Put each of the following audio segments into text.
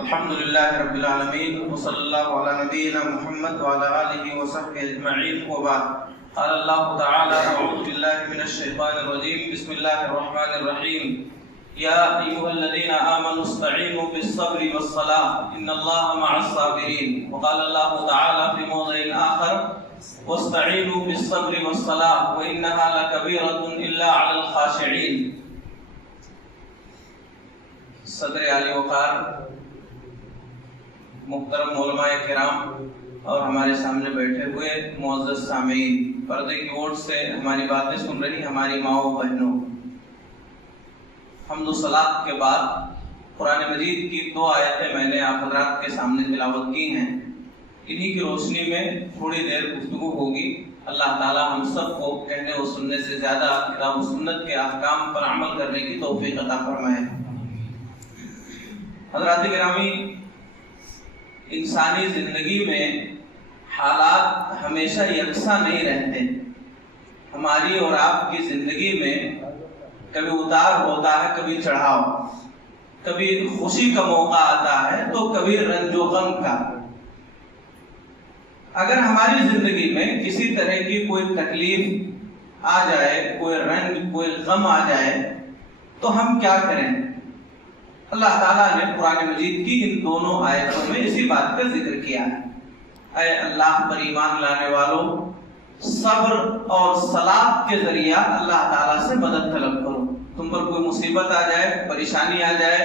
الحمدللہ رب العالمین وصلی اللہ علی نبینا محمد وعلی آلہ وصحبہ اجمعین وبعد قال اللہ تعالی اعوذ باللہ من الشیطان الرجیم بسم اللہ الرحمن الرحیم یا ایھا الذین آمنوا استعینوا بالصبر والصلاة ان اللہ مع الصابرین وقال اللہ تعالی فی موضع آخر واستعینوا بالصبر والصلاة وانها لکبیرۃ الا علی الخاشعین۔ صدر عالی وقار، محترم علماء کرام اور ہمارے سامنے بیٹھے ہوئے معزز سامعین، پردے کی اوٹ سے ہماری باتیں سن رہی ہماری ماؤں بہنوں، حمد و صلاۃ کے بعد قرآن مجید کی 2 آیتیں میں نے آپ حضرات کے سامنے تلاوت کی ہیں۔ انہی کی روشنی میں تھوڑی دیر گفتگو ہوگی۔ اللہ تعالی ہم سب کو کہنے و سننے سے زیادہ کتاب و سنت کے احکام پر عمل کرنے کی توفیق عطا فرمائے۔ حضرات گرامی، انسانی زندگی میں حالات ہمیشہ یکساں نہیں رہتے۔ ہماری اور آپ کی زندگی میں کبھی اتار ہوتا ہے، کبھی چڑھاؤ، کبھی خوشی کا موقع آتا ہے تو کبھی رنج و غم کا۔ اگر ہماری زندگی میں کسی طرح کی کوئی تکلیف آ جائے، کوئی رنج، کوئی غم آ جائے تو ہم کیا کریں؟ اللہ تعالیٰ نے قرآن مجید کی ان دونوں آیتوں میں اسی بات کا ذکر کیا ہے۔ اے اللہ پر ایمان لانے والوں، صبر اور صلاۃ کے ذریعہ اللہ تعالیٰ سے مدد طلب کرو۔ تم پر کوئی مصیبت آ جائے، پریشانی آ جائے،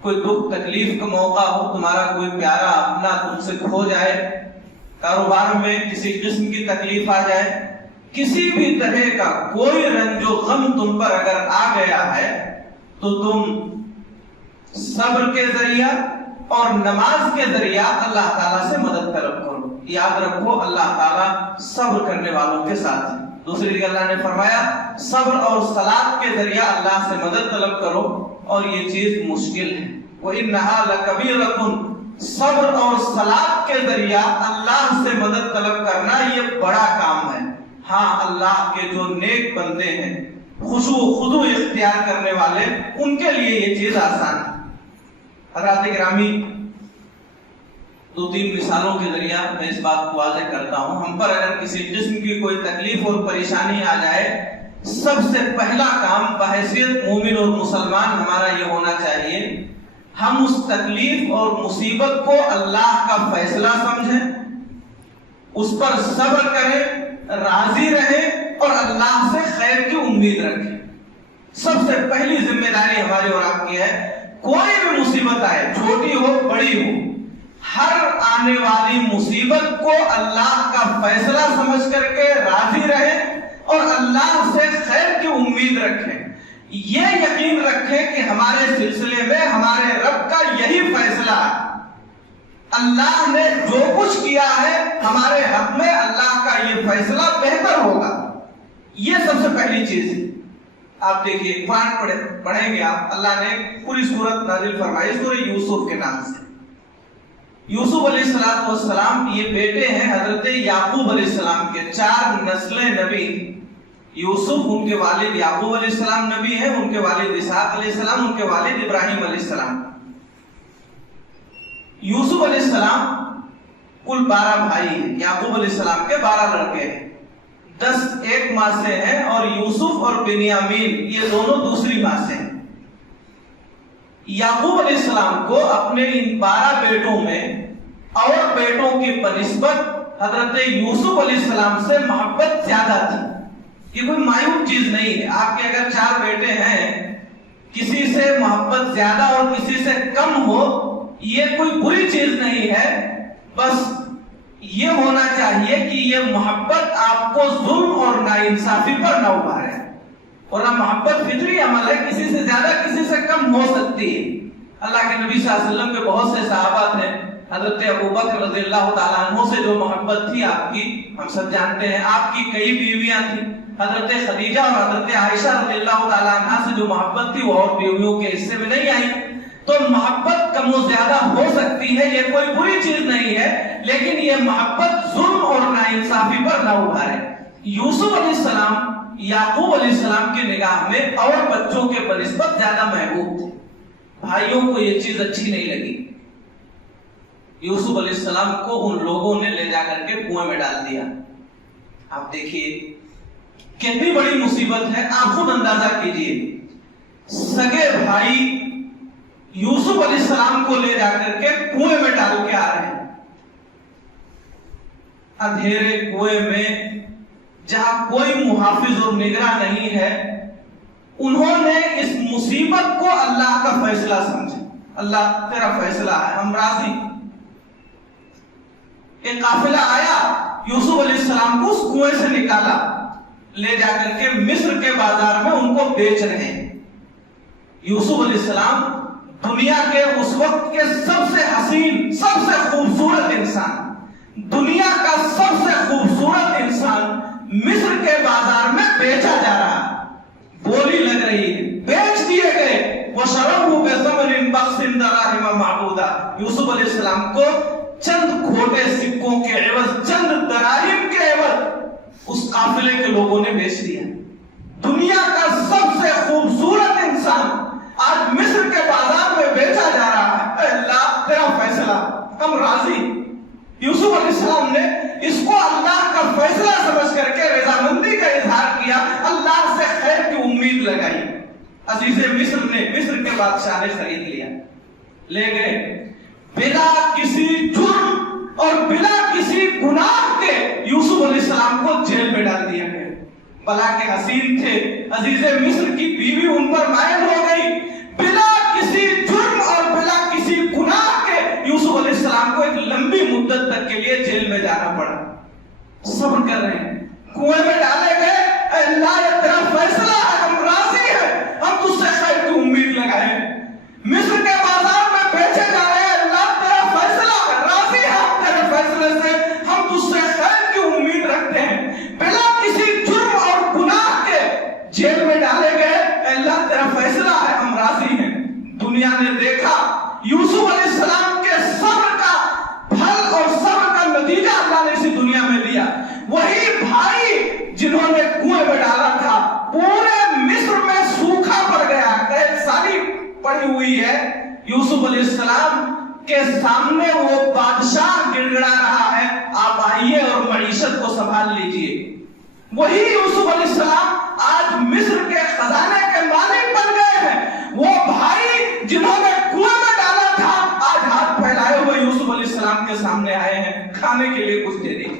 کوئی دکھ تکلیف کا موقع ہو، تمہارا کوئی پیارا اپنا تم سے کھو جائے، کاروبار میں کسی قسم کی تکلیف آ جائے، کسی بھی طرح کا کوئی رنج و غم تم پر اگر آ گیا ہے تو تم صبر کے ذریعہ اور نماز کے ذریعہ اللہ تعالیٰ سے مدد طلب کرو۔ یاد رکھو، اللہ تعالیٰ صبر کرنے والوں کے ساتھ ہے۔ دوسری جگہ اللہ نے فرمایا صبر اور صلاۃ کے ذریعہ اللہ سے مدد طلب کرو، اور یہ چیز مشکل ہے۔ وَإِنَّهَا لَكَبِيرَةٌ، صبر اور صلاۃ کے ذریعہ اللہ سے مدد طلب کرنا یہ بڑا کام ہے۔ ہاں، اللہ کے جو نیک بندے ہیں، خشوع و خضوع اختیار کرنے والے، ان کے لیے یہ چیز آسان ہے۔ حضرات گرامی، 2-3 مثالوں کے ذریعہ میں اس بات کو واضح کرتا ہوں۔ ہم پر اگر کسی قسم کی کوئی تکلیف اور پریشانی آ جائے، سب سے پہلا کام بحیثیت مومن اور مسلمان ہمارا یہ ہونا چاہیے، ہم اس تکلیف اور مصیبت کو اللہ کا فیصلہ سمجھیں، اس پر صبر کریں، راضی رہیں اور اللہ سے خیر کی امید رکھیں۔ سب سے پہلی ذمہ داری ہماری اور آپ کی ہے، کوئی بھی مصیبت آئے، چھوٹی ہو بڑی ہو، ہر آنے والی مصیبت کو اللہ کا فیصلہ سمجھ کر کے راضی رہیں اور اللہ سے خیر کی امید رکھیں۔ یہ یقین رکھیں کہ ہمارے سلسلے میں ہمارے رب کا یہی فیصلہ ہے۔ اللہ نے جو کچھ کیا ہے ہمارے حق میں، اللہ کا یہ فیصلہ بہتر ہوگا۔ یہ سب سے پہلی چیز ہے۔ آپ دیکھیے، قرآن پڑھیں گے آپ، اللہ نے پوری سورت نازل فرمائی سورہ یوسف کے نام سے۔ یوسف علیہ السلام یہ بیٹے ہیں حضرت یعقوب علیہ السلام کے، 4 نسلیں نبی۔ یوسف، ان کے والد یعقوب علیہ السلام نبی ہیں، ان کے والد اسحاق علیہ السلام، ان کے والد ابراہیم علیہ السلام۔ یوسف علیہ السلام کل 12 بھائی ہیں، یعقوب علیہ السلام کے 12 لڑکے ہیں، 10 ایک ماں سے ہیں، اور یوسف اور بنیامین یہ دونوں دوسری ماں سے ہیں۔ یعقوب علیہ السلام کو اپنے ان 12 بیٹوں میں اور بیٹوں کی بنسبت حضرت یوسف علیہ السلام سے محبت زیادہ تھی۔ یہ کوئی معیوب چیز نہیں ہے۔ آپ کے اگر 4 بیٹے ہیں، کسی سے محبت زیادہ اور کسی سے کم ہو، یہ کوئی بری چیز نہیں ہے۔ بس یہ ہونا چاہیے کہ یہ محبت آپ کو ظلم اور ناانصافی پر نہ ابھارے، اور محبت فطری عمل ہے، کسی سے زیادہ کسی سے کم ہو سکتی ہے۔ اللہ کے نبی صلی اللہ علیہ وسلم کے بہت سے صحابہ تھے، حضرت ابوبکر رضی اللہ تعالیٰ عنہ سے جو محبت تھی آپ کی، ہم سب جانتے ہیں۔ آپ کی کئی بیویاں تھیں، حضرت خدیجہ اور حضرت عائشہ رضی اللہ تعالیٰ عنہ سے جو محبت تھی وہ اور بیویوں کے حصے میں نہیں آئی۔ تو محبت کم و زیادہ ہو سکتی ہے، یہ کوئی بری چیز نہیں ہے، لیکن یہ محبت ظلم اور ناانصافی پر نہ ابھارے۔ یوسف علیہ السلام یعقوب علیہ السلام کی نگاہ میں اور بچوں کے بنسبت زیادہ محبوب تھے۔ بھائیوں کو یہ چیز اچھی نہیں لگی. یوسف علیہ السلام کو ان لوگوں نے لے جا کر کے کنویں میں ڈال دیا. آپ دیکھیے کتنی بڑی مصیبت ہے. آپ خود اندازہ کیجئے, سگے بھائی یوسف علیہ السلام کو لے جا کر کے کنویں میں ڈال کے آ رہے ہیں. اندھیرے کنویں میں جہاں کوئی محافظ اور نگراں نہیں ہے, انہوں نے اس مصیبت کو اللہ کا فیصلہ سمجھا. اللہ تیرا فیصلہ ہے, ہم راضی. ایک قافلہ آیا, یوسف علیہ السلام کو اس کنویں سے نکالا, لے جا کر کے مصر کے بازار میں ان کو بیچ رہے ہیں. یوسف علیہ السلام دنیا کے اس وقت کے سب سے حسین, سب سے خوبصورت انسان, دنیا کا سب سے خوبصورت انسان مصر کے بازار میں بیچا جا رہا ہے. بولی لگ رہی ہے, بیچ دیے گئے. وَشَرَوْهُ بِثَمَنٍ بَخْسٍ دَرَاهِمَ مَعْدُودَةٍ. یوسف علیہ السلام کو چند کھوٹے سکوں کے عوض, چند دراہم کے عوض اس قافلے کے لوگوں نے بیچ دیا. دنیا کا سب سے خوبصورت انسان آج مصر کے بازار میں بیچا جا رہا ہے. اے اللہ تیرا فیصلہ, ہم راضی. یوسف علیہ السلام نے اس کو اللہ کا فیصلہ سمجھ کر کے رضامندی کا اظہار کیا, اللہ سے خیر کی امید لگائی. عزیز مصر نے, مصر کے بادشاہ نے خرید لیا, لے گئے بلا کسی جرم اور بلا کسی گناہ کے. یوسف علیہ السلام کو جیل میں ڈال دیا گیا. بلا کے حسین تھے, عزیز مصر کی بیوی ان پر مائل ہو گئی. بلا کسی جرم اور بلا کسی گناہ کے یوسف علیہ السلام کو ایک لمبی مدت تک کے لیے جیل میں جانا پڑا. صبر کر رہے ہیں, کنویں میں ڈالے گئے. اے اللہ یہ تیرا فیصلہ ہے, ہم راضی ہیں, ہم تجھ سے خیر کی امید لگائے. مصر کے بازار میں بیچے جا رہے ہیں, اللہ تیرا فیصلہ ہے, راضی ہے ہم تیرے فیصلے سے, ہم تجھ سے خیر کی امید رکھتے ہیں. بلا کسی جرم اور گناہ کے جیل میں ڈالے گئے. اے اللہ تیرا فیصلہ ہے, ہم راضی ہیں. دنیا نے دیکھا یوسف علیہ السلام کے صبر کا پھل اور صبر کا نتیجہ اللہ نے اسی دنیا میں دیا. وہی بھائی جنہوں نے کنویں میں ڈالا تھا, پورے مصر میں سوکھا پڑ گیا. ایک ساری پڑی ہوئی ہے, یوسف علیہ السلام کے سامنے وہ بادشاہ گڑ گڑا رہا ہے, آپ آئیے اور معیشت کو سنبھال لیجئے. وہی یوسف علیہ السلام آج مصر کے خزانے کے مالک بن گئے ہیں. وہ بھائی جنہوں نے کنویں میں ڈالا تھا, آج ہاتھ پھیلائے ہوئے یوسف علیہ السلام کے سامنے آئے ہیں, کھانے کے لیے کچھ دے دیں.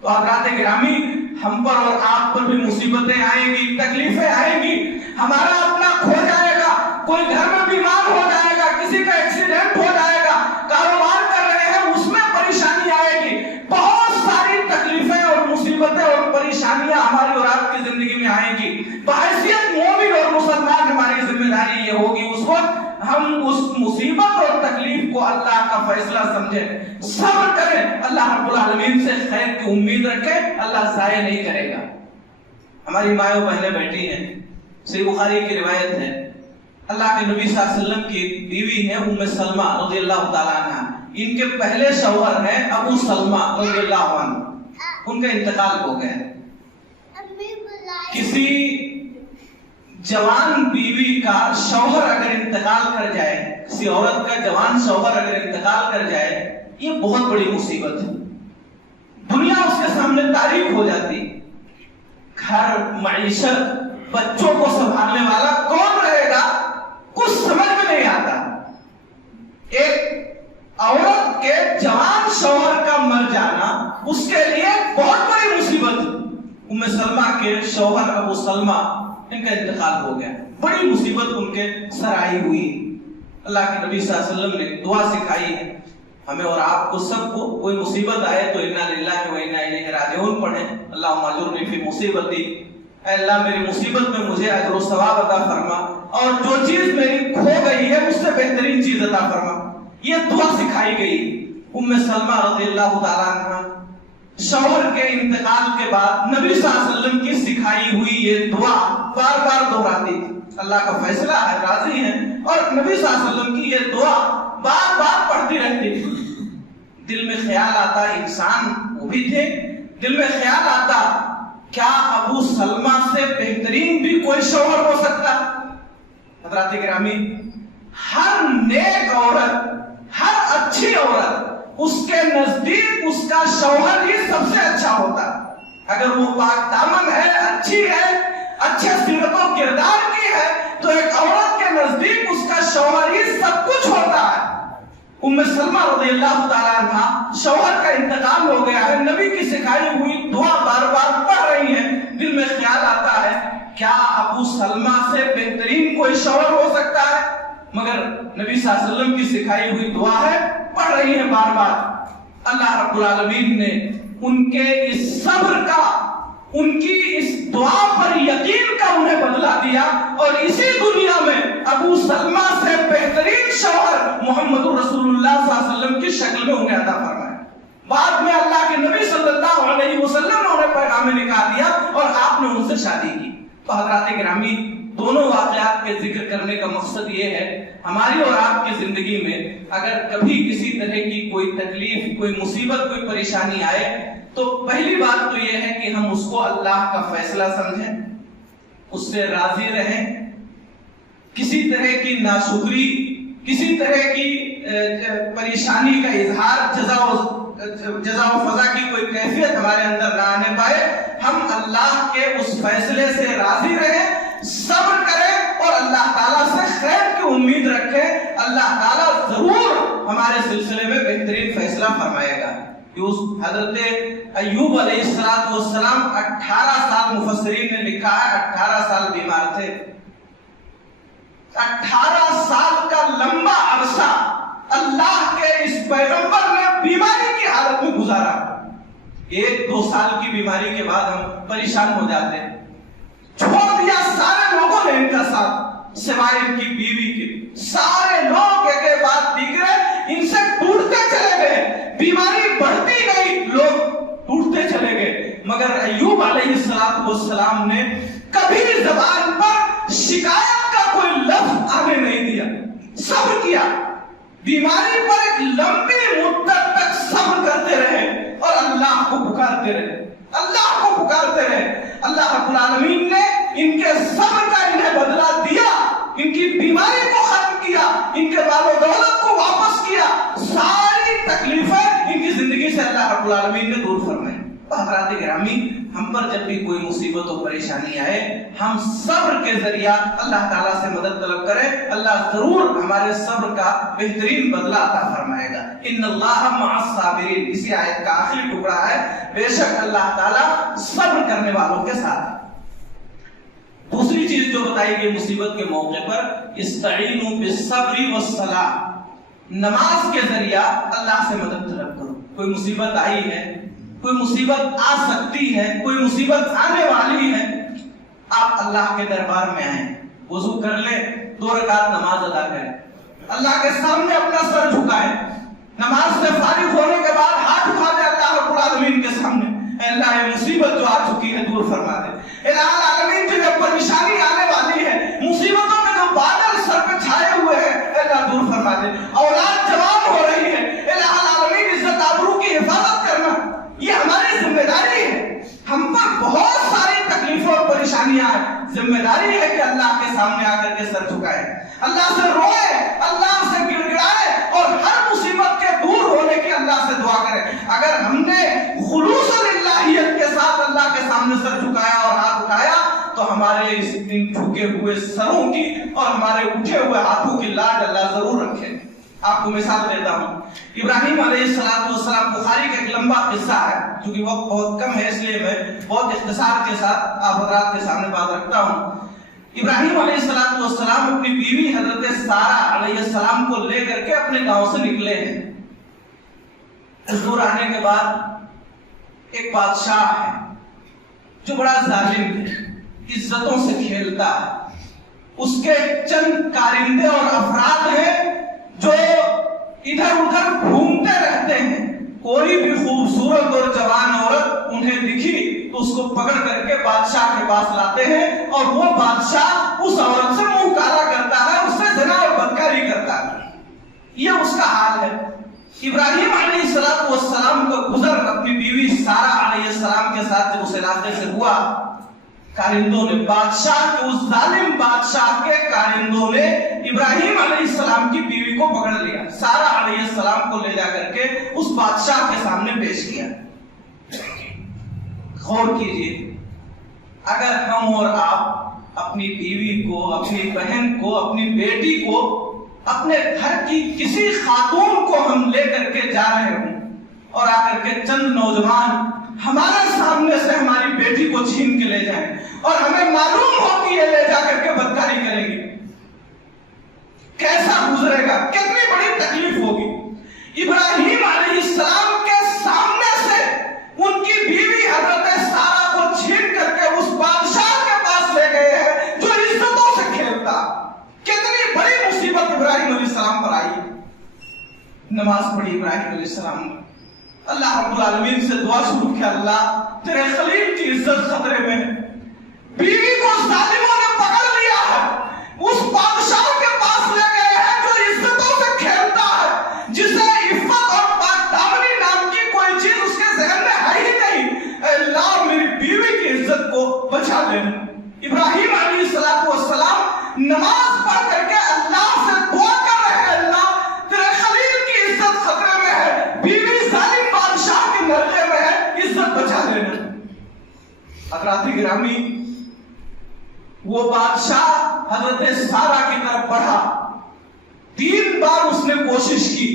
تو حضرات گرامی, ہم پر اور آپ پر بھی مصیبتیں آئیں گی, تکلیفیں آئیں گی. ہمارا اپنا کھو جائے گا, کوئی گھر میں بیمار ہو جائے گا, کسی کا ایکسیڈنٹ ہو جائے گا, کاروبار کر رہے ہیں اس میں پریشانی آئے گی. بہت ساری تکلیفیں اور مصیبتیں اور پریشانیاں ہماری اور آپ کی زندگی میں آئیں گی. بحیثیت مومن اور مسلمان ہماری ذمہ داری یہ ہوگی اس وقت ہم اس مصیبت اور تکلیف کو اللہ کا فیصلہ سمجھیں, صبر کریں, اللہ رب العالمین سے خیر کی امید رکھیں, اللہ ضائع نہیں کرے گا. ہماری مائیں بہنیں بیٹھی ہیں, صحیح بخاری کی روایت ہے, اللہ کے نبی صلی اللہ علیہ وسلم کی بیوی ہے ام سلمہ رضی اللہ تعالیٰ عنہ. ان کے پہلے شوہر ہیں ابو سلمہ رضی اللہ عنہ, ان کا انتقال ہو گیا. کسی جوان بیوی کا شوہر اگر انتقال کر جائے, کسی عورت کا جوان شوہر اگر انتقال کر جائے, یہ بہت بڑی مصیبت ہے. دنیا اس کے سامنے تاریک ہو جاتی. گھر, معیشت, بچوں کو سنبھالنے والا کون رہے گا, کچھ سمجھ میں نہیں آتا. ایک عورت کے جوان شوہر کا مر جانا اس کے لیے بہت بڑی مصیبت. ام سلمہ کے شوہر ابو سلمہ, ان کا انتقال ہو گیا, بڑی مصیبت ان کے سر آئی ہوئی. اللہ کے نبی صلی اللہ علیہ وسلم نے دعا سکھائی ہے ہمیں اور آپ کو سب کو. کوئی مصیبت آئے تو انا للہ و انا الیہ راجعون پڑھیں. اللہم اجرنی فی مصیبتی, اے اللہ میری مصیبت میں مجھے اجر و ثواب عطا فرما, اور جو چیز میری کھو گئی ہے اس سے بہترین چیز عطا فرما. یہ دعا سکھائی گئی. ام سلمہ رضی اللہ تعالیٰ عنہ شوہر کے انتقال کے بعد نبی صلی اللہ علیہ وسلم کی سکھائی ہوئی یہ دعا بار بار دہراتی تھی. اللہ کا فیصلہ ہے, راضی ہیں, اور نبی صلی اللہ علیہ وسلم کی یہ دعا بار بار پڑھتی رہتی تھی. دل میں خیال آتا, انسان وہ بھی تھے, دل میں خیال آتا کیا ابو سلمہ سے بہترین بھی کوئی شوہر ہو سکتا. حضرات گرامی, ہر نیک عورت، ہر اچھی عورت اس کے نزدیک اس کا شوہر ہی سب سے اچھا ہوتا ہے۔ اگر وہ پاک دامن ہے، اچھی ہے، اچھے سیرت و کردار کی ہے، تو ایک عورت کے نزدیک اس کا شوہر ہی سب کچھ ہوتا ہے۔ ام سلمہ رضی اللہ تعالیٰ عنہ، شوہر کا انتقال ہو گیا ہے، نبی کی سکھائی ہوئی دعا بار بار پڑھ رہی ہیں، دل میں خیال آتا ہے کیا ابو سلمہ سے بہترین کوئی شوہر ہو سکتا ہے؟ مگر نبی صلی اللہ علیہ وسلم کی سکھائی ہوئی دعا ہے، پڑھ رہی ہیں بار بار۔ اللہ رب العالمین نے ان کے اس صبر کا، ان کی اس دعا پر یقین کا انہیں بدلا دیا، اور اسی دنیا میں ابو سلمہ سے بہترین شوہر محمد رسول اللہ صلی اللہ علیہ وسلم کی شکل میں انہیں عطا فرمایا۔ بعد میں اللہ کے نبی صلی اللہ علیہ وسلم نے انہیں پیغام نکال دیا اور آپ نے ان سے شادی کی۔ تو حضرات گرامی، دونوں واقعات کے ذکر کرنے کا مقصد یہ ہے، ہماری اور آپ کی زندگی میں اگر کبھی کسی طرح کی کوئی تکلیف، کوئی مصیبت، کوئی پریشانی آئے تو پہلی بات تو یہ ہے کہ ہم اس کو اللہ کا فیصلہ سمجھیں، اس سے راضی رہیں، کسی طرح کی ناشکری، کسی طرح کی پریشانی کا اظہار، جزا و فضا کی کوئی کیفیت ہمارے اندر نہ آنے پائے۔ ہم اللہ کے اس فیصلے سے راضی رہیں، صبر کریں اور اللہ تعالیٰ سے خیر کی امید رکھیں۔ اللہ تعالیٰ ضرور ہمارے سلسلے میں بہترین فیصلہ فرمائے گا۔ حضرت ایوب علیہ السلام 18 سال، مفسرین نے لکھا ہے 18 سال بیمار تھے۔ 18 سال کا لمبا عرصہ اللہ کے اس پیغمبر نے بیماری کی حالت میں گزارا۔ 1-2 سال کی بیماری کے بعد ہم پریشان ہو جاتے ہیں۔ چھوڑ دیا سارے لوگوں نے ان کا ساتھ، سوائے ان کی بیوی کے۔ سارے لوگ ایک کے بعد دیگرے ان سے ٹوٹتے چلے گئے، بیماری بڑھتی گئی، لوگ ٹوٹتے چلے گئے، مگر ایوب علیہ السلام نے کبھی زبان پر شکایت کا کوئی لفظ آنے نہیں دیا، صبر کیا، بیماری پر ایک لمبی مدت تک صبر کرتے رہے اور اللہ کو پکارتے رہے، اللہ کو پکارتے رہے۔ اللہ رب العالمین نے ان کے صبر کا انہیں بدلہ دیا، ان کی بیماری کو ختم کیا، ان کے مال و دولت کو واپس کیا، ساری تکلیفیں ان کی زندگی سے اللہ رب العالمین نے دور فرمائی۔ حضرات گرامی، ہم پر جب بھی کوئی مصیبت و پریشانی آئے، ہم صبر کے ذریعہ اللہ تعالیٰ سے مدد طلب کریں، اللہ ضرور ہمارے صبر کا بہترین بدلہ عطا فرمائے گا۔ ان اللہ مع الصابرین، اسی آیت کا آخری ٹکڑا ہے، بے شک اللہ تعالیٰ صبر کرنے والوں کے ساتھ۔ دوسری چیز جو بتائی گئی مصیبت کے موقع پر، استعینوا بالصبر والصلاۃ، نماز کے ذریعہ اللہ سے مدد طلب کرو۔ کوئی مصیبت آئی ہے، کوئی مصیبت آ سکتی ہے، کوئی مصیبت آنے والی ہے، آپ اللہ کے دربار میں آئیں، وضو کر لیں، 2 رکعت نماز ادا کریں، اللہ کے سامنے اپنا سر جھکائیں، نماز سے فارغ ہونے کے بعد ہاتھ اٹھا دیں اللہ رب العالمین کے سامنے، اے اللہ یہ مصیبت جو آ چکی ہے دور فرما دے، اے اللہ العالمین جو پریشانی آنے والی ہے، مصیبتوں کے جو بادل سر پہ چھائے ہوئے ہیں، اے اللہ دور فرما دے، اولاد جوان ہو رہی ہے، اے اللہ العالمین عزت آبرو کی حفاظت کرنا، یہ ہماری ذمہ داری ہے۔ ہم پر بہت ساری تکلیفوں اور پریشانیاں ہیں، ذمہ داری ہے کہ اللہ کے سامنے آ کر کے سر جھکائے، اللہ سے روئے، اللہ سے گڑ گڑائے اور ہر مصیبت کے دور ہونے کی اللہ سے دعا کرے۔ اگر ہم نے خلوص للہیت کے ساتھ اللہ کے سامنے سر جھکایا اور ہاتھ اٹھایا تو ہمارے اس دن جھکے ہوئے سروں کی اور ہمارے اٹھے ہوئے ہاتھوں کی لاج اللہ ضرور رکھے۔ آپ کو مثال دیتا ہوں، ابراہیم علیہ السلام، بخاری کا ایک لمبا قصہ ہے، چونکہ وقت بہت کم ہے اس لیے میں بہت اختصار کے ساتھ آپ حضرات کے سامنے بات رکھتا ہوں۔ ابراہیم علیہ السلام اپنی بیوی حضرت سارہ علیہ السلام کو لے کر کے اپنے گاؤں سے نکلے ہیں۔ اس دور آنے کے بعد ایک بادشاہ ہے جو بڑا ظالم ہے، عزتوں سے کھیلتا ہے، اس کے چند کارندے اور افراد ہیں جو ادھر ادھر گھومتے رہتے ہیں، کوئی بھی خوبصورت اور جوان عورت انہیں دکھی تو اس کو پکڑ کر کے بادشاہ کے پاس لاتے ہیں اور وہ بادشاہ اس عورت سے منہ کالا کرتا ہے، اس سے زنا اور بدکاری کرتا ہے۔ یہ اس کا حال ہے۔ ابراہیم علیہ السلام کا گزر اپنی بیوی سارہ علیہ السلام کے ساتھ جب اس علاقے سے ہوا، کارندوں نے، بادشاہ کے، اس ظالم بادشاہ کے کارندوں نے ابراہیم علیہ السلام کی بیوی کو پکڑ لیا، سارہ علیہ السلام کو لے جا کر کے اس بادشاہ کے سامنے پیش کیا۔ غور کیجئے، اگر ہم اور آپ اپنی بیوی کو، اپنی بہن کو، اپنی بیٹی کو، اپنے گھر کی کسی خاتون کو ہم لے کر کے جا رہے ہوں اور آ کر کے چند نوجوان ہمارے سامنے سے ہماری بیٹی کو چھین کے لے جائیں اور ہمیں معلوم ہو کہ یہ لے جا کر کے بدکاری کریں گے، کیسا گزرے گا، کتنی بڑی تکلیف ہوگی۔ ابراہیم علیہ السلام کے سامنے سے ان کی بیوی حضرت سارہ کو چھین کر کے اس بادشاہ کے پاس لے گئے ہیں جو عزتوں سے کھیلتا۔ کتنی بڑی مصیبت ابراہیم علیہ السلام پر آئی۔ نماز پڑھی ابراہیم علیہ السلام نے، اللہ رب العالمین سے دعا شروع کیا، اللہ تیرے خلیل کی عزت خطرے میں ہے، بیوی کو ظالموں نے پکڑ لیا ہے، اس بادشاہ کے پاس لے گئے ہیں جو عزتوں سے کھیلتا ہے، جسے عفت اور پاک دامنی نام کی کوئی چیز اس کے ذہن میں ہے ہی نہیں۔ اے اللہ میری بیوی کی عزت کو بچا لینا۔ ابراہیم علیہ السلام نماز پڑھ کر کے اللہ سے دعا کر رہے ہیں، اللہ تیرے خلیل کی عزت خطرے میں ہے، بیوی ظالم بادشاہ کے نرغے میں ہے، عزت بچا لینا۔ حضرات گرامی، وہ بادشاہ حضرت سارہ کی طرف بڑھا، 3 بار اس نے کوشش کی،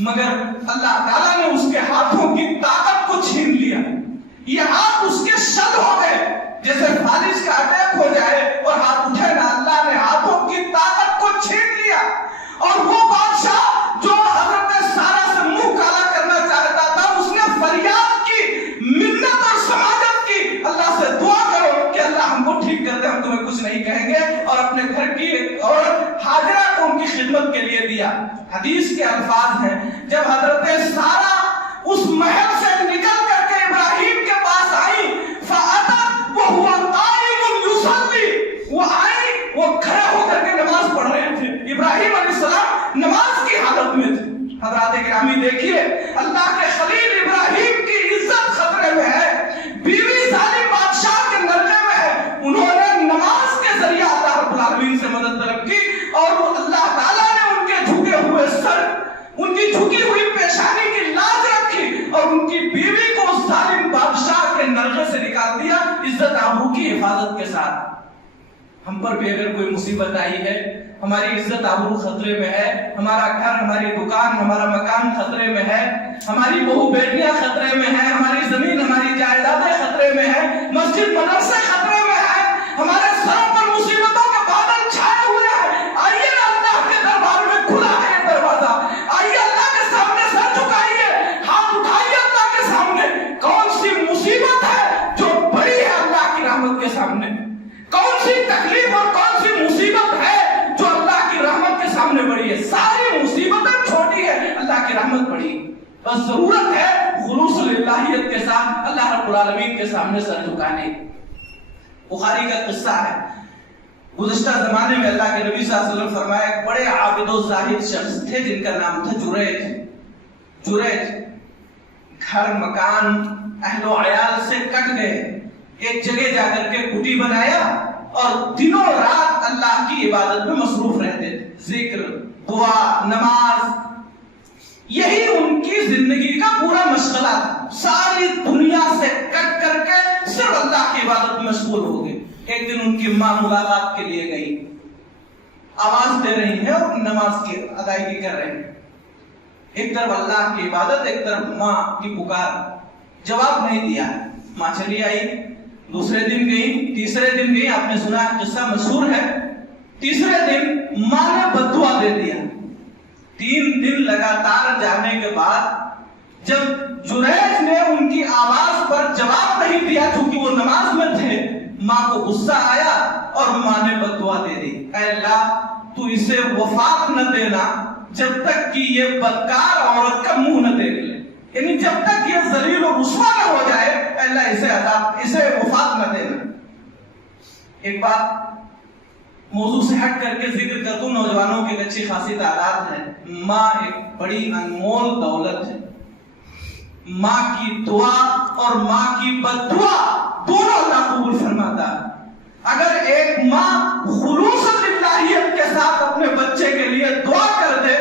مگر اللہ تعالیٰ نے اس کے ہاتھوں کی طاقت کو چھین لیا۔ یہ ہاتھ اس کے شل ہو گئے، جیسے فالج کا اٹیک ہو جائے اور ہاتھ اٹھے نا، اللہ نے ہاتھوں کی طاقت کو چھین لیا۔ اور وہ بادشاہ جو حضرت سارہ سے منہ کالا کرنا چاہتا تھا، اس نے فریاد کی، منت اور سماجت کی، اللہ سے دعا کرو کہ اللہ ہم کو ٹھیک کر دے، ہم تمہیں کچھ نہیں کہیں گے، اور اپنے گھر کی عورت ہاجرہ کو ان کی خدمت کے لیے دیا۔ حدیث کے الفاظ ہیں، جب حضرت سارہ اس محل سے نکل کر کے ابراہیم کے پاس آئی، فَأَتَتْ وَهُوَ قَائِمٌ يُصَلِّي، وہ آئی، وہ کھڑے ہو کر کے نماز پڑھ رہے تھے، ابراہیم علیہ السلام نماز کی حالت میں تھے۔ حضرات گرامی دیکھیے، اللہ کے خلیل ابراہیم کی عزت خطرے میں ہے، بیوی ظالم بادشاہ کے نرغے میں ہے، انہوں نے نماز کے ذریعہ اللہ رب العالمین سے مدد طلب کی، اور وہ اللہ تعالیٰ نے ان کے جھکے ہوئے سر، ان کی جھکی ہوئی پیشانی کی لاج رکھی، اور ان کی بیوی کو اس ظالم بادشاہ کے نرغے سے نکال دیا، عزت آبرو کی حفاظت کے ساتھ۔ ہم پر بھی اگر کوئی مصیبت آئی ہے، ہماری عزت آبرو خطرے میں ہے، ہمارا گھر، ہماری دکان، ہمارا مکان خطرے میں ہے، ہماری بہو بیٹیاں خطرے میں ہیں، ہماری زمین، ہماری جائیدادیں خطرے میں ہیں، مسجد مدرسے خطرے میں ہیں، ہمارے سروں پر مصیبتوں کے بادل چھائے ہوئے ہیں، آئیے نا اللہ کے دربار میں، کھلا ہے یہ دروازہ، آئیے اللہ کے سامنے سر جھکائیے، ہاتھ اٹھائیے اللہ کے سامنے۔ کون سی مصیبت ہے جو بڑی ہے اللہ کی رحمت کے سامنے؟ کون سی تکلیف اور کون سی مصیبت ہے جو اللہ کی رحمت کے سامنے بڑی ہے؟ ساری مصیبتیں چھوٹی ہے، اللہ کی رحمت بڑی ہے۔ بس ضرورت ہے خلوص الہیت کے ساتھ اللہ رب العالمین کے سامنے سر جھکانے۔ بخاری کا قصہ ہے، گزشتہ زمانے میں اللہ کے نبی صلی اللہ علیہ وسلم فرمایا، ایک بڑے عابد و زاہد شخص تھے جن کا نام تھا جریج۔ گھر مکان اہل و عیال سے کٹ گئے، ایک جگہ جا کر کے کٹی بنایا اور دنوں رات اللہ کی عبادت میں مصروف رہتے تھے، ذکر، دعا، نماز، یہی ان کی زندگی کا پورا مشغلہ تھا۔ ساری دنیا سے کٹ کر کے صرف اللہ کی عبادت میں مشغول ہو گئے۔ ایک دن ان کی ماں ملاقات کے لیے گئی، آواز دے رہی ہے اور نماز کی ادائیگی کر رہے ہیں، ایک طرف اللہ کی عبادت، ایک طرف ماں کی پکار، جواب نہیں دیا۔ ماں چلی آئی، دوسرے دن گئی، تیسرے دن گئی، آپ نے سنا قصہ مشہور ہے، تیسرے دن ماں نے بددعا دے دیا۔ 3 دن لگاتار جانے کے بعد جب جریج نے ان کی آواز پر جواب نہیں دیا چونکہ وہ نماز میں تھے، ماں کو غصہ آیا اور ماں نے بددعا دے دی، اے اللہ تو اسے وفات نہ دینا جب تک کہ یہ بدکار عورت کا منہ نہ دیکھ لے، یعنی جب تک یہ ذلیل و رسوا نہ ہو جائے، اے اللہ اسے وفات نہ دینا۔ ایک بات موضوع سے ہٹ کر کے ذکر کر دوں، نوجوانوں کی اچھی خاصی تعداد ہے، ماں ایک بڑی انمول دولت ہے۔ ماں کی دعا اور ماں کی بددعا دونوں اللہ قبول فرماتا ہے۔ اگر ایک ماں خلوص للہیت کے ساتھ اپنے بچے کے لیے دعا کر دے،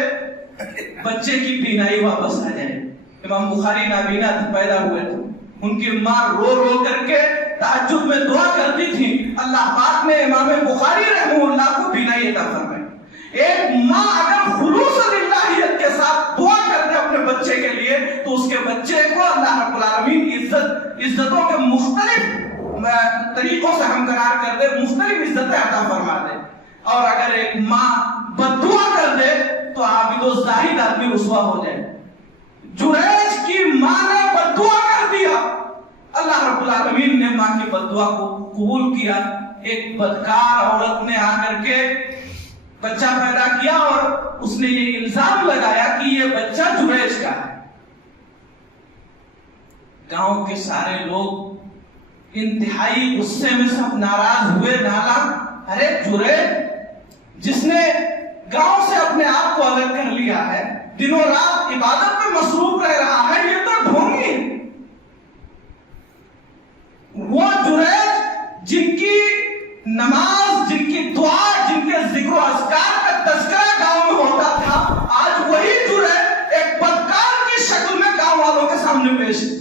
بچے کی بینائی واپس آ جائے۔ امام بخاری نابینا پیدا ہوئے تھے، ان کی ماں رو رو کر کے تہجد میں دعا کرتی تھی، اللہ پاک نے امام بخاری رحمہ اللہ کو بینائی عطا فرمائی۔ ایک ماں اگر خلوص للہیت کے ساتھ دعا کرتے اپنے بچے کے لیے تو اس کے بچے کو اللہ رب العالمین عزتوں کے مختلف طریقوں سے ہمکنار کر دے، مختلف عزتیں عطا فرما دے۔ اور اگر ایک ماں بد دعا کر دے تو عابد و زاہد آدمی رسوا ہو جائے۔ جریج کی ماں نے بد دعا کر دیا، اللہ رب العالمین نے ماں کی بد دعا کو قبول کیا۔ ایک بدکار عورت نے آ کر کے بچہ پیدا کیا اور اس نے یہ الزام لگایا کہ یہ بچہ جریج کا ہے۔ گاؤں کے سارے لوگ انتہائی غصے میں سب ناراض ہوئے، نالا ارے جریج جس نے گاؤں سے اپنے آپ کو الگ کر لیا ہے، دنوں رات عبادت میں مصروف رہ رہا ہے، یہ تو ڈھونگی ہے۔ وہ جریج جن کی نماز، جن کی دعا، جن کے ذکر و اذکار کا تذکرہ گاؤں میں ہوتا تھا، آج وہی جریج ایک بدکار کی شکل میں گاؤں والوں کے سامنے پیش ہے۔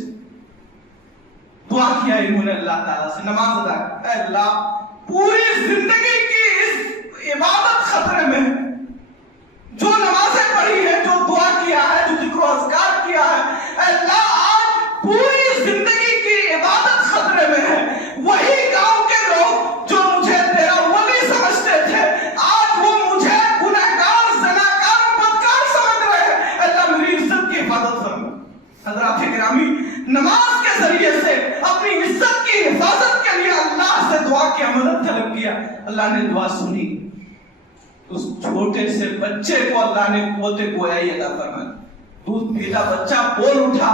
دعا کیا انہوں نے اللہ تعالیٰ سے، نماز ادا کی، اے اللہ پوری زندگی کی اس عبادت خطرے میں، جو نمازیں پڑھی ہے، جو دعا کیا ہے، جو ذکر و اذکار کیا ہے، اے اللہ آج پوری زندگی کی عبادت خطرے میں ہے۔ وہی گاؤں کے لوگ جو مجھے تیرا ولی سمجھتے تھے، آج وہ مجھے گنہگار، زناکار، بدکار سمجھ رہے ہیں۔ اے اللہ میری عزت کی حفاظت فرما۔ حضرات گرامی، نماز کے ذریعے سے اپنی عزت کی حفاظت کے لیے اللہ سے دعا کی مدد طلب کیا، اللہ نے دعا سنی۔ اس چھوٹے سے بچے کو اللہ نے قوت گویائی عطا فرمائی۔ دودھ پیتا بچہ بول اٹھا،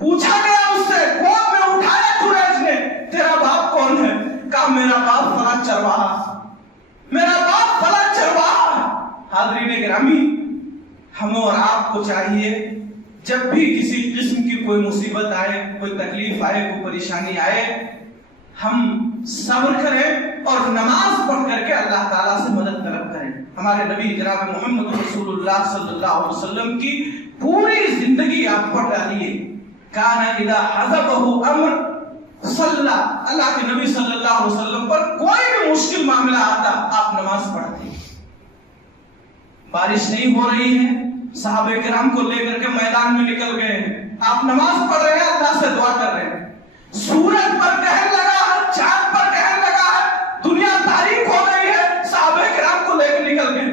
پوچھا گیا اس سے، گود میں اٹھایا جریج نے، تیرا باپ کون ہے؟ کہا میرا باپ فلاں چرواہا، میرا باپ فلاں چرواہا۔ حاضرین گرامی، ہم اور آپ کو چاہیے جب بھی کسی قسم کی کوئی مصیبت آئے، کوئی تکلیف آئے، کوئی پریشانی آئے، ہم صبر کریں اور نماز پڑھ کر کے اللہ تعالیٰ سے مدد طلب کریں۔ ہمارے نبی جناب محمد رسول اللہ صلی اللہ علیہ وسلم کی پوری زندگی آپ پڑھ ڈالیے۔ کان اذا حزبہ امر صلی، اللہ کے نبی صلی اللہ علیہ وسلم پر کوئی بھی مشکل معاملہ آتا آپ نماز پڑھتے۔ بارش نہیں ہو رہی ہے، صحابہ کرام کو لے کر کے میدان میں نکل گئے ہیں، آپ نماز پڑھ رہے ہیں، اللہ سے دعا کر رہے ہیں۔ سورج پر قہر لگا ہے، چاند پر قہر لگا ہے، دنیا تاریک ہو گئی ہے، صحابہ کرام کو لے کے نکل گئے،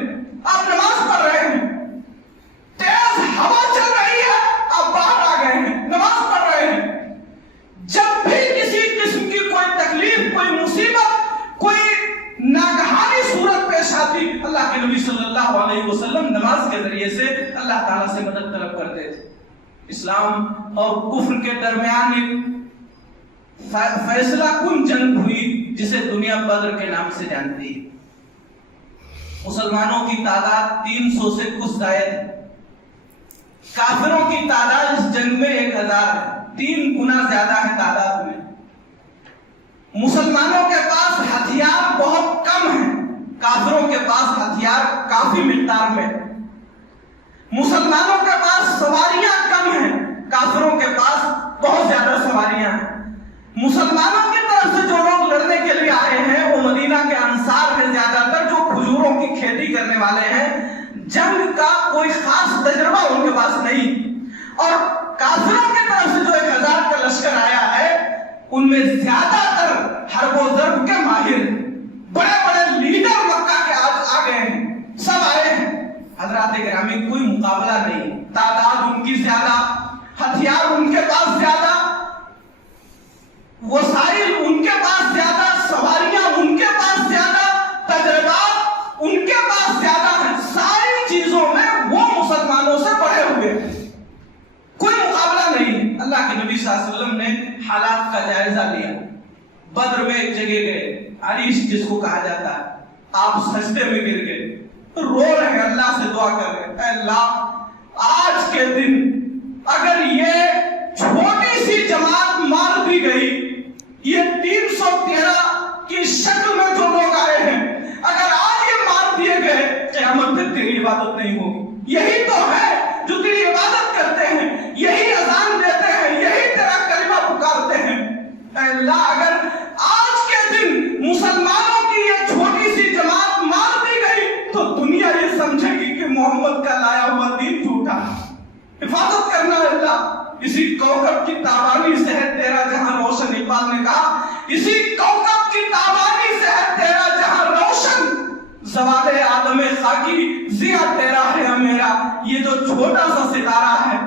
آپ نماز پڑھ رہے ہیں۔ تیز ہوا چل رہی ہے، آپ باہر آ گئے ہیں، نماز پڑھ رہے ہیں۔ جب بھی کسی قسم کی کوئی تکلیف، کوئی مصیبت، کوئی ناگہانی صورت پیش آتی، اللہ کے نبی صلی اللہ علیہ وسلم نماز کے ذریعے سے اللہ تعالیٰ سے مدد طلب کرتے تھے۔ اسلام اور کفر کے درمیان ایک فیصلہ کن جنگ ہوئی جسے دنیا بدر کے نام سے جانتی ہے۔ مسلمانوں کی تعداد 300 سے کچھ زائد ہے، کافروں کی تعداد اس جنگ میں 1000 ہے، 3 گنا زیادہ ہے تعداد میں۔ مسلمانوں کے پاس ہتھیار بہت کم ہیں، کافروں کے پاس ہتھیار کافی مقدار میں۔ مسلمانوں کے پاس سواریاں کم ہیں، کافروں کے پاس بہت زیادہ سواریاں ہیں۔ مسلمانوں کی طرف سے جو لوگ لڑنے کے لیے آئے ہیں وہ مدینہ کے انصار ہیں، زیادہ تر جو کھجوروں کی کھیتی کرنے والے ہیں۔ جنگ کا کوئی خاص تجربہ ان کے پاس نہیں، اور کافروں کی طرف سے جو 1000 کا لشکر آیا ہے ان میں زیادہ تر حرب و ضرب کے ماہر، بڑے بڑے لیڈر مکہ کے آ گئے ہیں، سب آئے ہیں۔ حضرات گرامی، کوئی مقابلہ نہیں، تعداد ان کی زیادہ، ہتھیار ان کے پاس زیادہ، وسائل ان کے پاس زیادہ، سواریاں ان کے پاس زیادہ، تجربات ان کے پاس زیادہ ہیں، ساری چیزوں میں وہ مسلمانوں سے بڑے ہوئے، کوئی مقابلہ نہیں۔ اللہ کے نبی صلی اللہ علیہ وسلم نے حالات کا جائزہ لیا، بدر میں ایک جگہ گئے، عریش جس کو کہا جاتا ہے، آپ سجدے میں گر گئے، رو رہے ہیں، اللہ سے دعا کر رہے ہیں، اے اللہ آج کے دن اگر یہ چھوٹی سی جماعت مار دی گئی، یہ 313 کی شکل میں اسی کوكب کی تابانی سے ہے تیرا جہاں روشن. اقبال نے کہا اسی کوكب کی تابانی سے ہے تیرا جہاں روشن. زوال آدم خاکی ضیا تیرا ہے میرا یہ جو چھوٹا سا ستارہ ہے.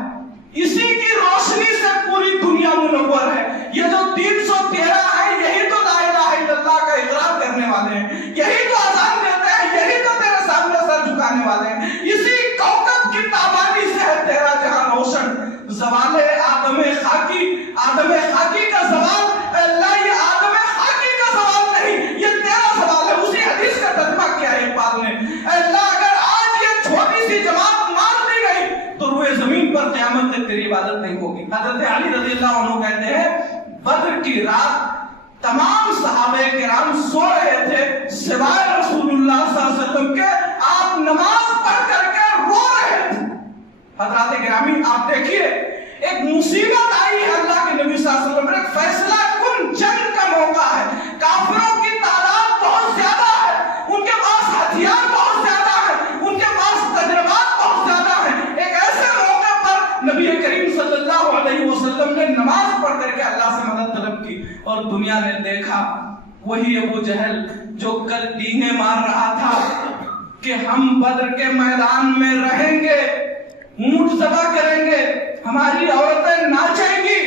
اسی کی روشنی سے پوری دنیا منور ہے. یہ جو 313 ہے یہی تو لا الہ الا اللہ کا اقرار کرنے والے ہیں, یہی تو اذان دیتے ہیں, یہی تو تیرے سامنے سر جھکانے والے ہیں. اسی کوكب کی تابانی سے ہے تیرا جہاں روشن. زوال آدم خاکی کا زوال اللہ, یہ آدم خاکی کا زوال نہیں, یہ تیرا زوال ہے. اسی حدیث کا ترجمہ کیا ہے اقبال نے, اللہ اگر آج یہ چھوٹی سی جماعت مار دی گئی تو روئے زمین پر قیامت تک تیری عبادت نہیں ہوگی. حضرت علی رضی اللہ عنہ کہتے ہیں بدر کی رات تمام صحابہ کرام سو رہے تھے سوائے رسول اللہ صلی اللہ علیہ وسلم کے. آپ نماز پڑھ کر کے رو رہے تھے. حضرات گرامی آپ دیکھیے ایک مصیبت آئی ہے اللہ کے نبی صلی اللہ علیہ وسلم پر, ایک فیصلہ کن جنگ کا موقع ہے. کافروں کی تعداد بہت زیادہ ہے, ان کے پاس ہتھیار بہت زیادہ ہے, ان کے پاس تجربات بہت زیادہ ہیں. ایک ایسے موقع پر نبی کریم صلی اللہ علیہ وسلم نے نماز پڑھ کر کے اللہ سے مدد طلب کی اور دنیا نے دیکھا وہی ابو جہل جو کل ڈینگیں مار رہا تھا کہ ہم بدر کے میدان میں رہیں گے, اونٹ ذبح کریں گے, ہماری عورتیں ناچیں گی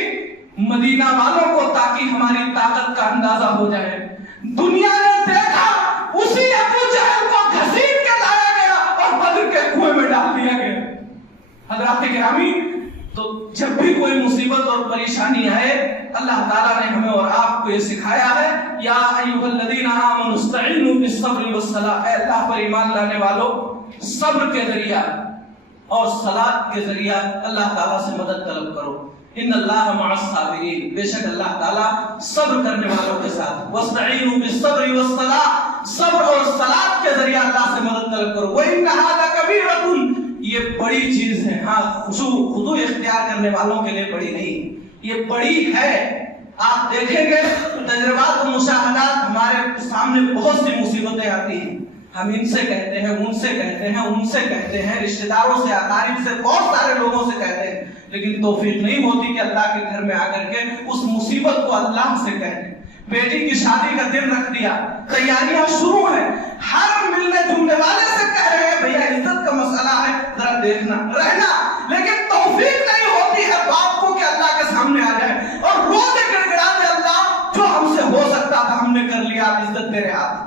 مدینہ والوں کو تاکہ ہماری طاقت کا اندازہ ہو جائے. دنیا نے دیکھا اسی ابو جہل کو گھسیٹ کے لایا گیا اور بدر کے کنویں میں ڈال دیا گیا. حضرات گرامی تو جب بھی کوئی مصیبت اور پریشانی آئے اللہ تعالیٰ نے ہمیں اور آپ کو یہ سکھایا ہے یا ایھا الذین آمنوا استعینوا بالصبر والصلاۃ. اے اللہ پر ایمان لانے والوں صبر کے ذریعہ اور صلاۃ کے ذریعہ اللہ تعالیٰ سے مدد طلب کرو. ان اللہ مع الصابرین, بے شک اللہ تعالیٰ صبر کرنے والوں کے ساتھ. واستعینوا بالصبر والصلاۃ, صبر اور صلاۃ کے ذریعہ اللہ سے مدد طلب کرو. وانھا لکبیرۃ, یہ بڑی چیز ہے. ہاں خضوع اختیار کرنے والوں کے لیے بڑی نہیں, یہ بڑی ہے. آپ دیکھیں گے تجربات و مشاہدات ہمارے سامنے بہت سی مصیبتیں آتی ہیں, ہم ان سے کہتے ہیں, ان سے کہتے ہیں, ان سے کہتے ہیں, رشتہ داروں سے, اقارب سے, بہت سارے لوگوں سے کہتے ہیں, لیکن توفیق نہیں ہوتی کہ اللہ کے گھر میں آ کر کے اس مصیبت کو اللہ سے کہتے. بیٹی کی شادی کا دن رکھ دیا, تیاریاں شروع ہیں, ہر ملنے جلنے والے سے کہہ رہے ہیں بھیا عزت کا مسئلہ ہے ذرا دیکھنا رہنا, لیکن توفیق نہیں ہوتی ہے باپ کو کہ اللہ کے سامنے آ جائے اور رو دے گڑگڑا دے اللہ جو ہم سے ہو سکتا تھا ہم نے کر لیا, عزت تیرے ہاتھ.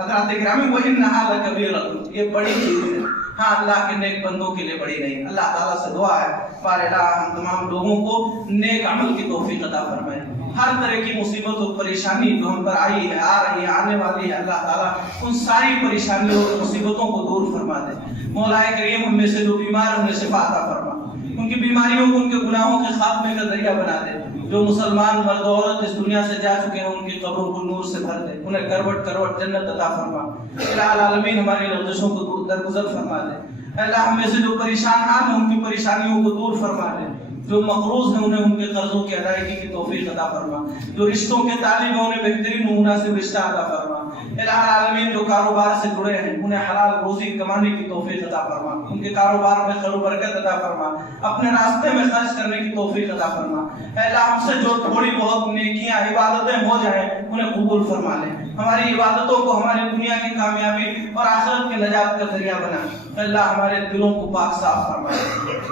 حضرات گرامی وَإِنَّهَا لَكَبِيرَةٌ, یہ بڑی چیز ہے. ہاں اللہ کے نیک بندوں کے لیے بڑی نہیں. اللہ تعالیٰ سے دعا ہے پار الہ ہم تمام لوگوں کو نیک عمل کی توفیق عطا فرمائے. ہر طرح کی مصیبت اور پریشانی جو ہم پر آئی ہے, آ رہی ہے, آنے والی ہے, اللہ تعالیٰ ان ساری پریشانیوں اور مصیبتوں کو دور فرما دے. مولا کریم ہم میں سے جو بیمار ہیں انہیں شفا عطا فرما, ان کی بیماریوں کو ان کے گناہوں کے خاتمے کا ذریعہ بنا دے. جو مسلمان مرد و عورت اس دنیا سے جا چکے ہیں ان کی قبروں کو نور سے بھر دے, انہیں کروٹ کروٹ جنت عطا فرما. الہ العالمین ہماری لغزشوں کو درگزر فرما دے. اللہ ہم میں سے جو پریشان ہیں ان کی پریشانیوں کو دور فرما دے. جو مقروض ہیں انہیں ان کے قرضوں کی ادائیگی کی توفیق عطا فرما. جو رشتوں کے طالب ہیں انہیں بہترین و مناسب رشتہ عطا فرما. الہ العالمین جو کاروبار سے جڑے ہیں انہیں حلال روزی کمانے کی توفیق عطا فرما. ان کے کاروبار میں خیر و برکت عطا فرما. اپنے راستے میں خرچ کرنے کی توفیق عطا فرما. اللہ ہم سے جو تھوڑی بہت نیکیاں عبادتیں ہو جائیں انہیں قبول فرما لے. ہماری عبادتوں کو ہماری دنیا کی کامیابی اور آخرت کے نجات کا ذریعہ بنا. اللہ ہمارے دلوں کو پاک صاف فرما.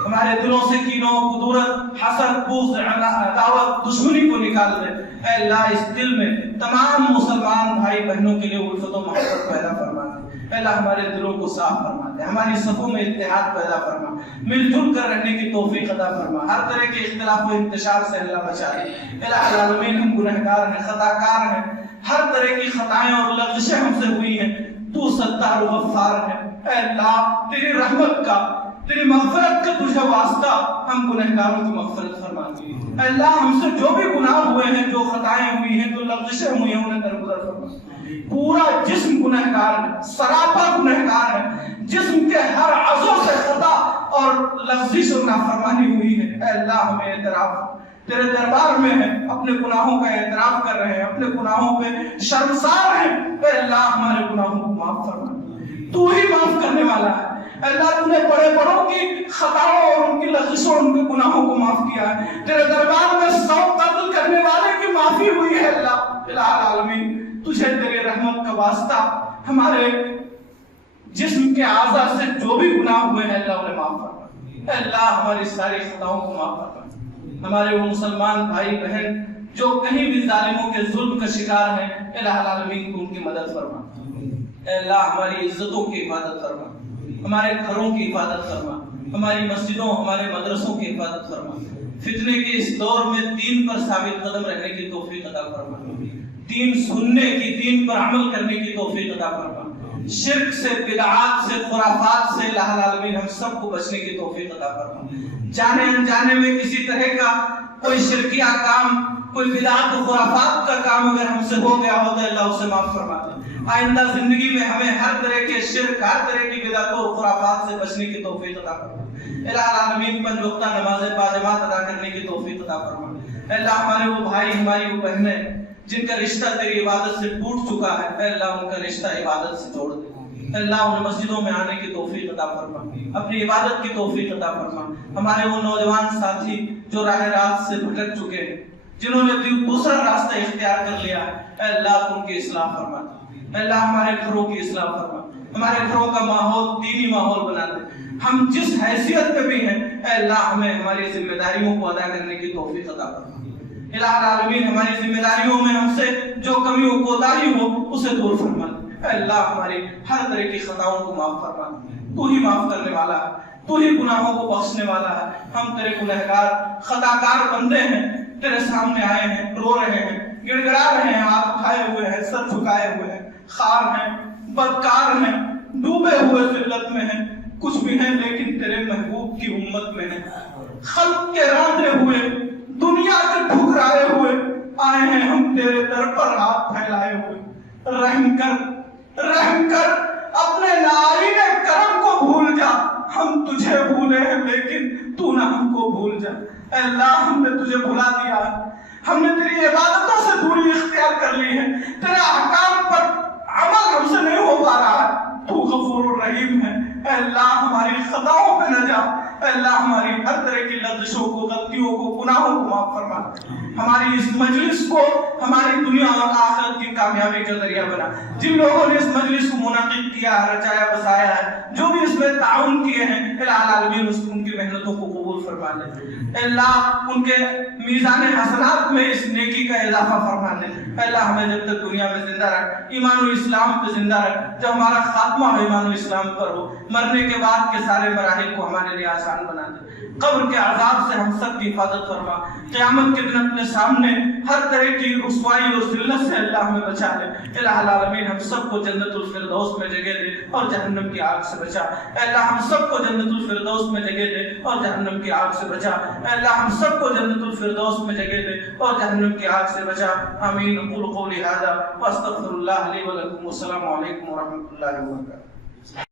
ہمارے دلوں سے کینوں, قدورت, حسد, بغض, عداوت, دشمنی کو نکال دے. اے اللہ اس دل میں تمام مسلمان بھائی بہنوں کے لیے الفت و محبت پیدا فرما دے. اے اللہ ہمارے دلوں کو صاف فرما دے. ہماری صفوں میں اتحاد پیدا فرما. مل جل کر رہنے کی توفیق عطا فرما. ہر طرح کے اختلاف و انتشار سے اللہ بچا لے. الہ العالمین ہم گنہگار ہیں, خطا کار ہیں, ہر طرح کی خطائیں اور لغزشیں ہم سے ہوئی ہیں. تو ستار و غفار ہے. اے اللہ تیری رحمت کا, تیری مغفرت کا تجھے واسطہ, ہم گنہگاروں کی مغفرت فرما دے. اے اللہ ہم سے جو بھی گناہ ہوئے ہیں, جو خطائیں ہوئی ہیں, جو لغزشیں ہوئی ہیں انہیں درگزر فرما. پورا جسم گنہگار ہے, سراپا گنہگار ہے, جسم کے ہر عضو سے خطا اور لغزش اور نافرمانی ہوئی ہے. اے اللہ ہمیں اعتراف تیرے دربار میں ہیں, اپنے گناہوں کا اعتراف کر رہے ہیں, اپنے گناہوں پہ شرمسار ہیں. اے اللہ ہمارے گناہوں کو معاف فرما. تو ہی معاف کرنے والا ہے. اللہ تو نے بڑے بڑوں کی خطاؤں اور ان کی لغزشوں ان کے گناہوں کو معاف کیا ہے. تیرے دربار میں 100 قتل کرنے والے کی معافی ہوئی ہے اللہ الہ العالمین. تجھے تیرے رحمت کا واسطہ ہمارے جسم کے اعضاء سے جو بھی گناہ ہوئے ہیں اللہ انہیں معاف فرما. اے اللہ ہماری ساری خطاؤں کو معاف فرما. ہمارے وہ مسلمان بھائی بہن جو کہیں بھی ظالموں کے ظلم کا شکار ہیں الہ العالمین کو ان کی مدد فرما. اے اللہ ہماری عزتوں کی حفاظت فرما, ہمارے گھروں کی حفاظت فرما, ہماری مسجدوں ہمارے مدرسوں کی حفاظت فرما. فتنے کے اس دور میں دین پر ثابت قدم رہنے کی توفیق عطا فرما, دین سننے کی, دین پر عمل کرنے کی توفیق عطا فرما. شرک سے, بدعات سے, خرافات سے الہ العالمین ہم سب کو بچنے کی توفیق عطا فرما. جانے انجانے میں کسی طرح کا کوئی شرکیہ کام, کوئی بدعات و خرافات کا کام اگر ہم سے ہو گیا ہو تو اللہ اسے معاف فرما دے. آئندہ زندگی میں ہمیں ہر طرح کے شرک, ہر طرح کی بدعتوں اور خرافات سے بچنے کی توفیق عطا فرما. الہ العالمین 5 وقتہ نمازیں باجماعت ادا کرنے کی توفیق عطا فرما. اللہ ہمارے وہ بھائی, ہماری وہ بہنیں جن کا رشتہ تیری عبادت سے ٹوٹ چکا ہے, اے اللہ ان کا رشتہ عبادت سے جوڑ دے. اللہ انہیں مسجدوں میں آنے کی توفیق عطا فرما, اپنی عبادت کی توفیق عطا فرما. ہمارے وہ نوجوان ساتھی جو راہ راست سے بھٹک چکے ہیں, جنہوں نے دوسرا راستہ اختیار کر لیا, اے اللہ ان کی اصلاح فرما. اے اللہ ہمارے گھروں کی اصلاح فرما, ہمارے گھروں کا ماحول دینی ماحول بنا دے. ہم جس حیثیت میں بھی ہیں اے اللہ ہمیں ہماری ذمہ داریوں کو ادا کرنے کی توفیق عطا فرما. الہ العالمین ہماری ذمہ داریوں میں ہم سے جو کمی و کوتاہی ہو اسے دور فرما. اے اللہ ہماری ہر طرح کی خطاؤں کو معاف فرما. تو ہی معاف کرنے والا ہے, تو ہی گناہوں کو بخشنے والا ہے. ہم تیرے گنہگار خطاکار بندے ہیں, تیرے سامنے آئے ہیں, رو رہے ہیں, گڑ گڑا رہے ہیں, ہاتھ اٹھائے ہوئے ہیں, سر جھکائے ہوئے ہیں, خار ہیں, بدکار ہیں, ڈوبے ہوئے ذلت میں ہیں, کچھ بھی ہیں لیکن تیرے محبوب کی امت میں ہیں. خلق کے راندے ہوئے, دنیا کے ٹھکرائے ہوئے آئے ہیں ہم تیرے در پر ہاتھ پھیلائے ہوئے. رحم کر, رحم کر, اپنے نائین کرم کو بھول جا. ہم تجھے بھولے ہیں لیکن تو نہ ہم کو بھول جا. اے اللہ ہم نے تجھے بھلا دیا, ہم نے تیری عبادتوں سے دوری اختیار کر لی ہے, تیرے احکام پر عمل ہم سے نہیں ہو پا رہا ہے. تو غفور الرحیم ہے. اے اللہ ہماری خطاؤں پہ نہ جا, اے اللہ ہماری ہر طرح کی لغزشوں کو, غلطیوں کو, گناہوں کو معاف فرما. ہماری اس مجلس کو ہماری دنیا اور آخرت کی کامیابی کا ذریعہ بنا. جن لوگوں نے اس مجلس کو منعقد کیا, رچایا بسایا ہے, جو بھی اس میں تعاون کیے ہیں, الہ العالمین ان کی محنتوں کو قبول فرما لے. اے اللہ ان کے میزان حسنات میں اس نیکی کا اضافہ فرما لے. اے اللہ ہمیں جب تک دنیا میں زندہ رکھ, ایمان و اسلام پہ زندہ رکھ. جب ہمارا خاتمہ ہو ایمان و اسلام پر ہو, مرنے کے بعد کے سارے مراحل کو ہمارے لیے آسان بنا دے. قبر کے عذاب سے ہم سب کی حفاظت فرما. قیامت کے دن اپنے سامنے ہر طرح کی رسوائی اور ذلت سے اللہ ہمیں بچا لے. الہ العالمین ہم سب کو جنت الفردوس میں جگہ دے اور جہنم کی آگ سے بچا. اے اللہ ہم سب کو جنت الفردوس میں جگہ دے اور جہنم کی آگ سے بچا. اے اللہ ہم سب کو جنت الفردوس میں جگہ دے اور جہنم کی آگ سے بچا. آمین. اقول قولی ھذا واستغفر اللہ لی ولکم. والسلام علیکم ورحمۃ اللہ وبرکاتہ.